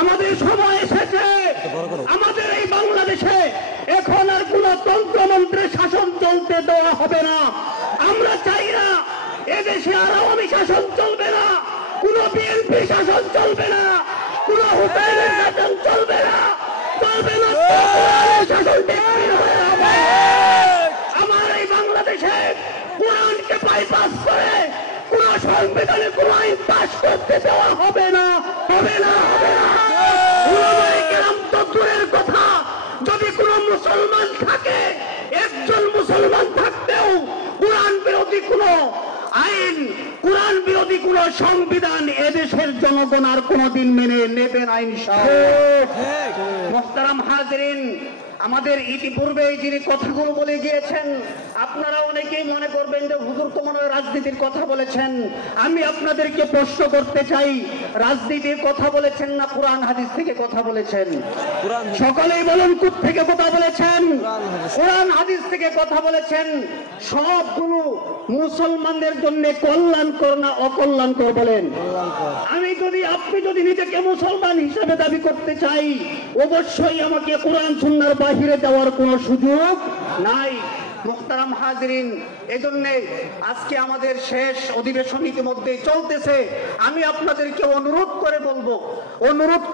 আমাদের সময় এসেছে। আমাদের এই বাংলাদেশে এখন আর কোন তন্ত্রমন্ত্রের শাসন চলতে দেওয়া হবে না। আমরা চাই না এদেশে আর আওয়ামী শাসন চলবে না, কোন বিএনপি শাসন চলবে না, কোন হুসাইনের শাসন চলবে না, চলবে না শাসন বিক্রি হয়ে যাবে। আমার এই বাংলাদেশে কোরআনকে বাইপাস করে কোন সংবিধানে কোন আইন পাশ করতে দেওয়া হবে না, হবে না, হবে না। উলামায়ে কেরাম তো দূরের কথা, যদি কোন মুসলমান থাকে, একজন মুসলমান থাকতেও কোরআন বিরোধী কোন আইন, কোরআন বিরোধী কোন সংবিধান এদেশের জনগণ আর কোনদিন মেনে নেবে না ইনশাআল্লাহ। মুহতারাম হাজিরিন, আমাদের ইতিপূর্বে যিনি কথাগুলো বলে গিয়েছেন, আপনারা অনেকেই মনে করবেন যে হুজুর তো মনে হয় রাজনীতির কথা বলেছেন। আমি আপনাদেরকে প্রশ্ন করতে চাই, রাজনীতির কথা বলেছেন না কোরআন হাদিস থেকে কথা বলেছেন? সকলেই বলুন কোথ থেকে কথা বলেছেন? কোরআন হাদিস থেকে কথা বলেছেন। সবগুলো মুসলমানদের জন্য কল্যাণকর না অকল্যাণকর বলেন? আপনি যদি নিজেকে মুসলমান হিসেবে দাবি করতে চাই, অবশ্যই আমাকে কোরআন সুন্নাহর বাহিরে যাওয়ার কোনো সুযোগ নাই। মুহতারাম হাজিরিন, এজন্য আজকে আমাদের শেষ অধিবেশন ইতিমধ্যে চলতেছে। আমি আপনাদেরকে অনুরোধ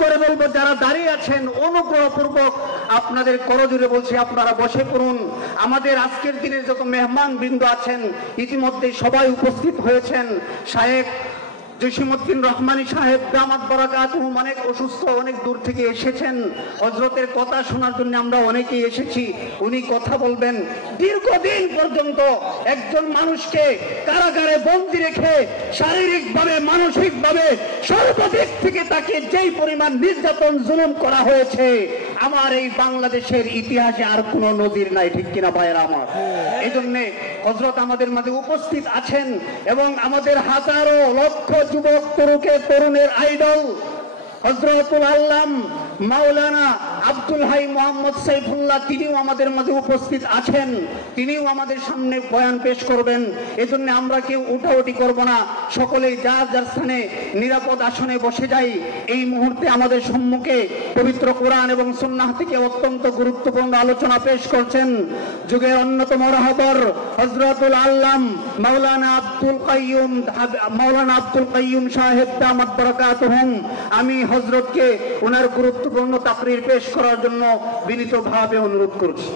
করে বলবো যারা দাঁড়িয়ে আছেন, অনুগ্রহপূর্বক আপনাদের করজোড়ে বলছি আপনারা বসে পড়ুন। আমাদের আজকের দিনের যত মেহমান বৃন্দ আছেন ইতিমধ্যে সবাই উপস্থিত হয়েছেন। শায়েখ জসিমউদ্দিন রহমানী সাহেব দামাত বারাকাতুহু অনেক অসুস্থ, অনেক দূর থেকে এসেছেন। হযরতের কথা শোনার জন্য আমরা অনেকেই এসেছি। উনি কথা বলবেন। দীর্ঘদিন পর্যন্ত একজন মানুষকে কারাগারে বন্দী রেখে শারীরিকভাবে, মানসিকভাবে সর্বদিক থেকে তাকে যেই পরিমাণ নির্যাতন জুলুম করা হয়েছে, আমার এই বাংলাদেশের ইতিহাসে আর কোনো নজির নাই। ঠিক কিনা ভাইয়েরা আমার? এই জন্য হযরত আমাদের মাঝে উপস্থিত আছেন এবং আমাদের হাজারো লক্ষ যুবক তরুণের আইডল হযরতুল আল্লাম মাওলানা আব্দুল হাই মোহাম্মদ সাইফুল্লাহ, তিনিও আমাদের মাঝে উপস্থিত আছেন। তিনিও আমাদের সামনে বয়ান পেশ করবেন। এজন্য আমরা কেউ উঠাউঠি করব না, সকলেই যার যার স্থানে নিরাপদ আসনে বসে যাই। এই মুহূর্তে আমাদের সম্মুখে পবিত্র কোরআন এবং সুন্নাহ থেকে অত্যন্ত গুরুত্বপূর্ণ আলোচনা পেশ করছেন যুগের অন্যতম রাহবর হযরতুল আল্লাম মাওলানা আব্দুল কাইয়ুম সাহেব দামাত বারাকাতুহুম। আমি হযরতকে ওনার গুরুত্বপূর্ণ তাকরীর পেশ করার জন্য বিনীতভাবে অনুরোধ করছি।